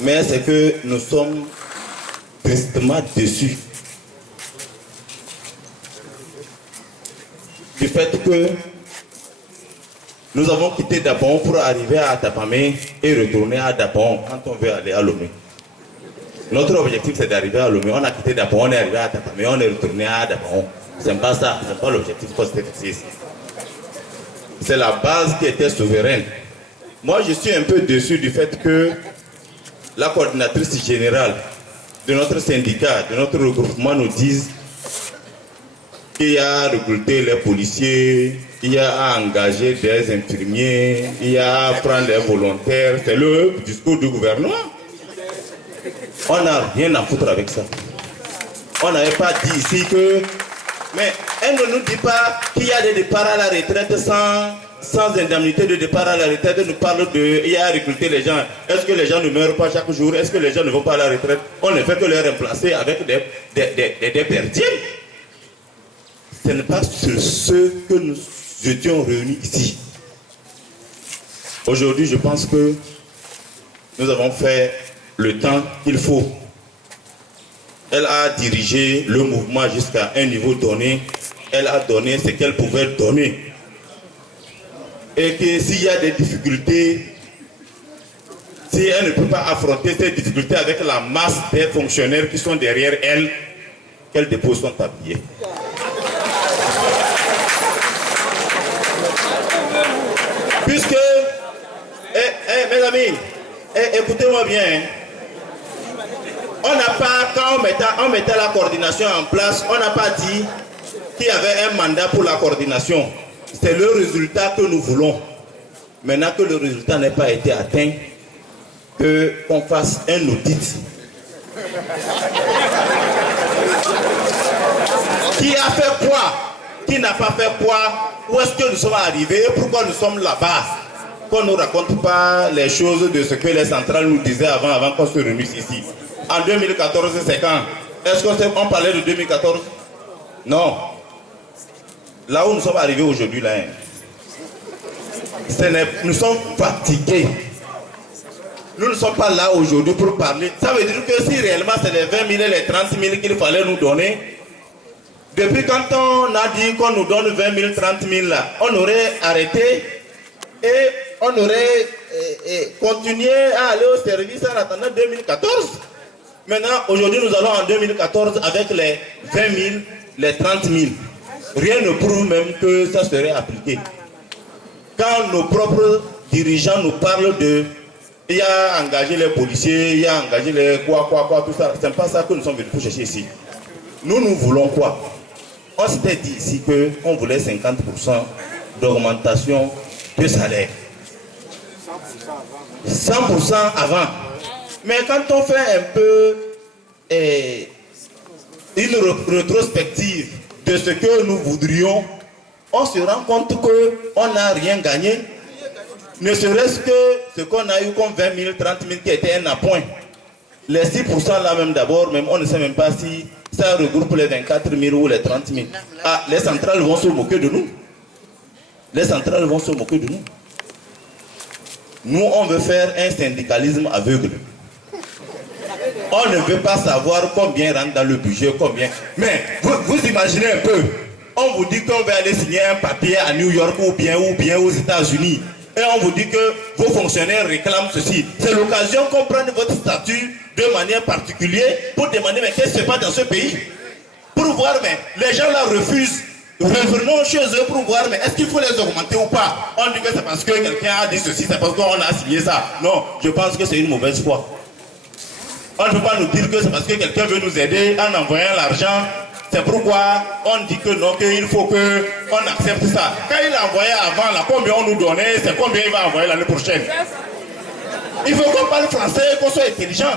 Mais c'est que nous sommes tristement déçus du fait que nous avons quitté Dapon pour arriver à Tapamé et retourner à Dapon quand on veut aller à Lomé. Notre objectif c'est d'arriver à Lomé. On a quitté Dapon, on est arrivé à Tapamé, on est retourné à Dapon. C'est pas ça, c'est pas l'objectif qu'on s'était fixé. C'est la base qui était souveraine. Moi je suis un peu déçu du fait que la coordinatrice générale de notre syndicat, de notre regroupement nous dise qu'il y a à recruter les policiers, il y a à engager des infirmiers, il y a à prendre les volontaires. C'est le discours du gouvernement. On n'a rien à foutre avec ça. On n'avait pas dit ici que... Mais elle ne nous dit pas qu'il y a des départs à la retraite sans indemnité de départ à la retraite. Elle nous parle de... Il y a à recruter les gens. Est-ce que les gens ne meurent pas chaque jour? Est-ce que les gens ne vont pas à la retraite? On ne fait que les remplacer avec des perdièmes. Ce n'est pas sur ce que nous étions réunis ici. Aujourd'hui, je pense que nous avons fait le temps qu'il faut. Elle a dirigé le mouvement jusqu'à un niveau donné. Elle a donné ce qu'elle pouvait donner. Et que s'il y a des difficultés, si elle ne peut pas affronter ces difficultés avec la masse des fonctionnaires qui sont derrière elle, qu'elle dépose son tablier. Puisque, mes amis, écoutez-moi bien, on n'a pas, quand on mettait la coordination en place, on n'a pas dit qu'il y avait un mandat pour la coordination. C'est le résultat que nous voulons. Maintenant que le résultat n'a pas été atteint, qu'on fasse un audit. Qui a fait quoi? Qui n'a pas fait quoi? Où est-ce que nous sommes arrivés? Pourquoi nous sommes là-bas? Qu'on ne nous raconte pas les choses de ce que les centrales nous disaient avant qu'on se réunisse ici. En 2014, c'est quand? Est-ce qu'on parlait de 2014? Non. Là où nous sommes arrivés aujourd'hui, là, nous sommes fatigués. Nous ne sommes pas là aujourd'hui pour parler. Ça veut dire que si réellement c'est les 20 000 et les 30 000 qu'il fallait nous donner, depuis quand on a dit qu'on nous donne 20 000, 30 000 là, on aurait arrêté et on aurait continué à aller au service en attendant 2014. Maintenant, aujourd'hui, nous allons en 2014 avec les 20 000, les 30 000. Rien ne prouve même que ça serait appliqué. Quand nos propres dirigeants nous parlent de... Il y a engagé les policiers, il y a engagé les quoi, tout ça. Ce n'est pas ça que nous sommes venus pour chercher ici. Nous voulons quoi? On s'était dit ici qu'on voulait 50% d'augmentation de salaire. 100% avant. Mais quand on fait un peu une rétrospective de ce que nous voudrions, on se rend compte qu'on n'a rien gagné. Ne serait-ce que ce qu'on a eu comme 20 000, 30 000 qui était un appoint. Les 6% là même d'abord, même on ne sait même pas si ça regroupe les 24 000 ou les 30 000. Ah, les centrales vont se moquer de nous. Les centrales vont se moquer de nous. Nous, on veut faire un syndicalisme aveugle. On ne veut pas savoir combien rentre dans le budget, combien. Mais vous imaginez un peu, on vous dit qu'on va aller signer un papier à New York ou bien aux États-Unis. Et on vous dit que vos fonctionnaires réclament ceci. C'est l'occasion qu'on prenne votre statut de manière particulière pour demander mais qu'est-ce qui se passe dans ce pays. Pour voir, mais les gens là refusent. Revenons chez eux pour voir, mais est-ce qu'il faut les augmenter ou pas? On dit que c'est parce que quelqu'un a dit ceci, c'est parce qu'on a signé ça. Non, je pense que c'est une mauvaise foi. On ne peut pas nous dire que c'est parce que quelqu'un veut nous aider en envoyant l'argent. C'est pourquoi on dit que non, qu'il faut qu'on accepte ça. Quand il a envoyé avant, là, combien on nous donnait, c'est combien il va envoyer l'année prochaine. Il faut qu'on parle français, qu'on soit intelligent.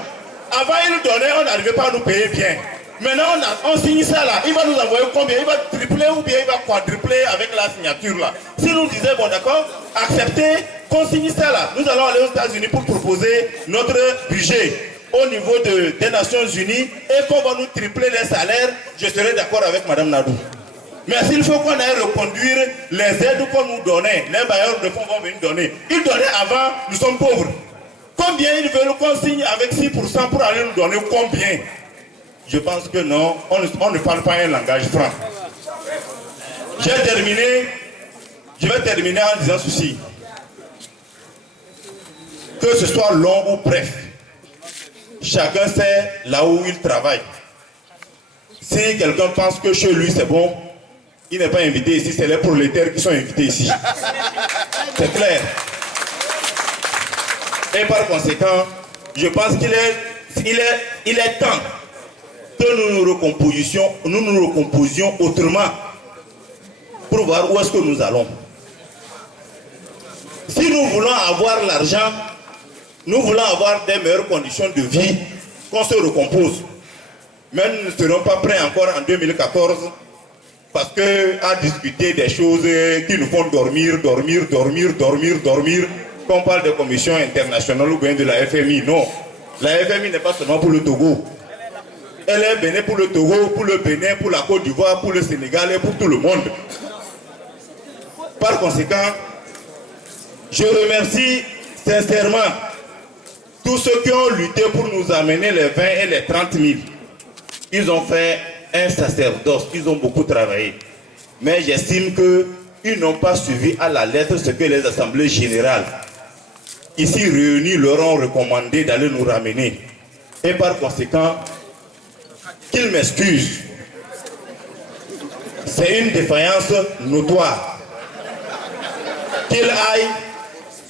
Avant, il nous donnait, on n'arrivait pas à nous payer bien. Maintenant, on signe ça là. Il va nous envoyer combien? Il va tripler ou bien il va quadrupler avec la signature là. Si nous disait, bon d'accord, acceptez qu'on signe ça là. Nous allons aller aux États-Unis pour proposer notre budget au niveau des Nations Unies et qu'on va nous tripler les salaires, je serai d'accord avec Mme Nadou. Mais s'il faut qu'on aille reconduire les aides qu'on nous donnait, les bailleurs de fonds vont venir donner. Ils donnaient avant, nous sommes pauvres. Combien ils veulent qu'on signe avec 6% pour aller nous donner combien? Je pense que non, on ne parle pas un langage franc. Je vais terminer en disant ceci. Que ce soit long ou bref, chacun sait là où il travaille. Si quelqu'un pense que chez lui c'est bon, il n'est pas invité ici, c'est les prolétaires qui sont invités ici. C'est clair. Et par conséquent, je pense qu'il est temps que nous nous recomposions autrement pour voir où est-ce que nous allons. Si nous voulons avoir l'argent, nous voulons avoir des meilleures conditions de vie, qu'on se recompose. Mais nous ne serons pas prêts encore en 2014 parce qu'à discuter des choses qui nous font dormir, qu'on parle de commissions internationales ou bien de la FMI. Non, la FMI n'est pas seulement pour le Togo. Elle est bénie pour le Togo, pour le Bénin, pour la Côte d'Ivoire, pour le Sénégal et pour tout le monde. Par conséquent, je remercie sincèrement tous ceux qui ont lutté pour nous amener les 20 et les 30 000. Ils ont fait un sacerdoce, ils ont beaucoup travaillé. Mais j'estime qu'ils n'ont pas suivi à la lettre ce que les assemblées générales, ici réunies, leur ont recommandé d'aller nous ramener. Et par conséquent, qu'ils m'excusent. C'est une défaillance notoire. Qu'ils aillent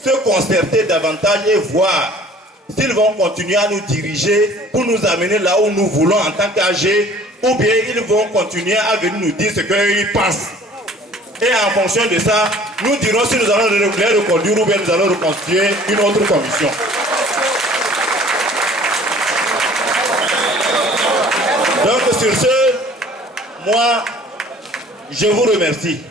se concerter davantage et voir s'ils vont continuer à nous diriger pour nous amener là où nous voulons en tant qu'AG, ou bien ils vont continuer à venir nous dire ce qu'ils pensent. Et en fonction de ça, nous dirons si nous allons les reconduire ou bien nous allons reconstituer une autre commission. Donc sur ce, moi, je vous remercie.